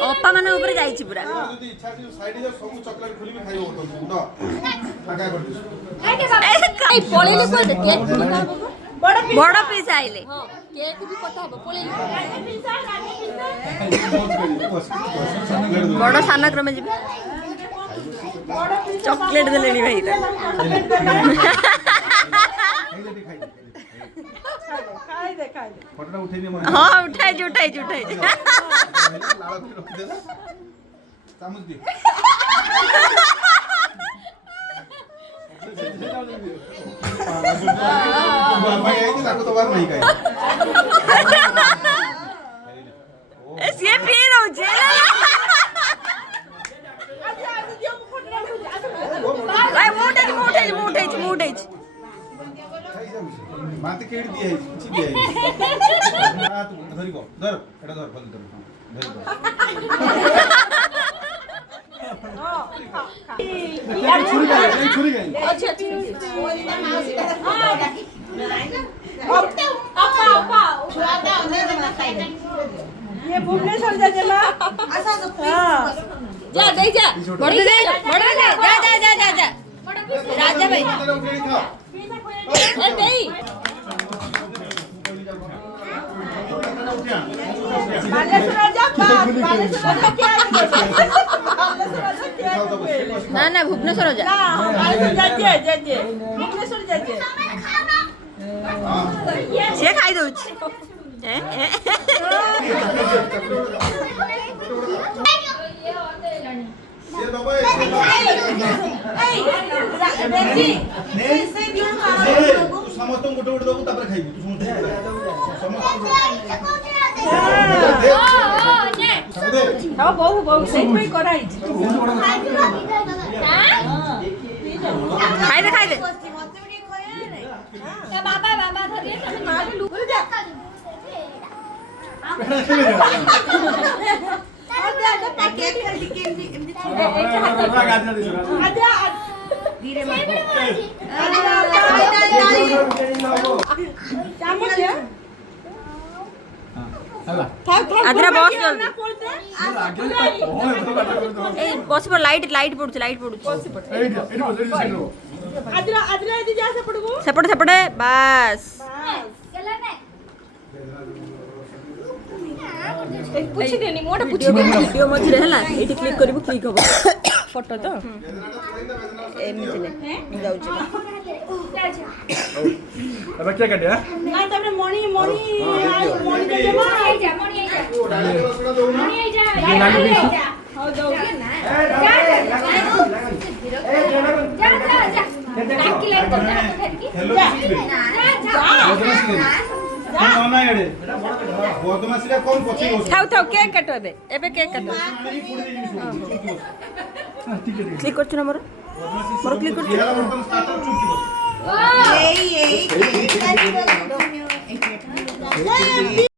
अपा माने ऊपर जाईची पूरा इच्छा से साइड जो सब चॉकलेट खुली में खाइबो तो गुडा आगा कर दिस ए पळेले कोइ केक बड़ पीस आइले केक भी कथा हो पळेले बड़ साना क्रम जी चॉकलेट देलेनी भाई खाई दे फोटो उठै दे हां उठाई लाल रख दे चामच दे बाबा यही तो ताको तो बार नहीं खाई ये पी दो जे भाई मोटे माते केड दिए है छी दिए है हां तू धरी को धर एटा धर फल धर धरी को यार छुरी गई अच्छा ये भुवनेश्वर जाजे मां जा दे जा बड़ दे जा राजा भाई ए देई बालेश्वर राजा क्या ना भुवनेश्वर जा जाजे भुवनेश्वर जाजे से खाई दउछ ये बाबा समस्त गोटे गोटे दबु तापर खाइबु तू समस्त बहु से कोई कराई खाई दे बाबा धरिए आद्रा बॉस जल्दी ए बॉस पर लाइट पडुछ आद्रा यदि जा से पडगो सेपटे बस पूछी देनी मोटा पूछी देनी वीडियो मझे हला एटी क्लिक करबो क्लिक हो फोटो तो एमिति ने जाउ छी अब क्या कर दिया ना तबरे मणि दे मा मणि जा हो दोगे ना जा टाकी लाइट कर हेलो ना एडे बदमाशीरा कोन पछी हो थाउ केक काटो दे एबे केक काटो क्लिक करछु ना मोर क्लिक करछु स्टार्टर चुप